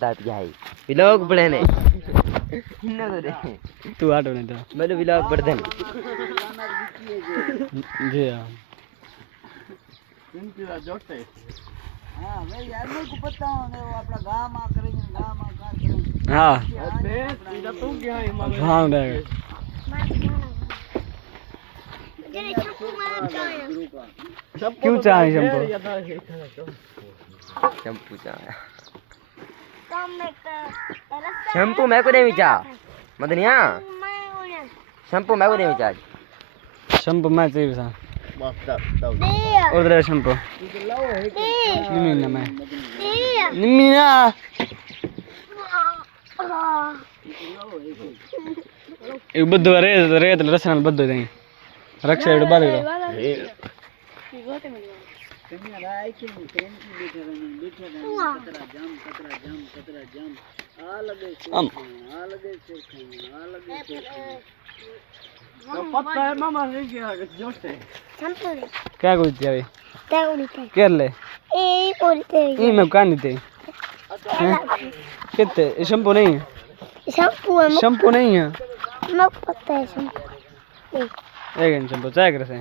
दात क्या है विलोक पड़े ने तू आटो नहीं तो बोलो विलोक पढ़ देन जी हां इनकी जोटे हां भाई यार मेरे को पता है वो अपना गांव में करेंगे गांव में का करेंगे हां अबे सीधा तू क्या है मां हां देगा क्यों चाहिए शैम्पू चाहिए शैम्पू मैं को नहीं विचा मदनिया शैम्पू मैं को नहीं विचा शैम्पू मैं चाहिए सा बस दो और दे शैम्पू निम्मी ना मैं निम्मी ना एक बद्दो रेत रसना बद्दो देंगे रक्षा एड बाल पता है मामा ने क्या जोटे क्या कुछ जावे कर ले ई मैं कान थे कितने शैम्पू नहीं है शैम्पू नहीं है एक शैम्पू चाय कर से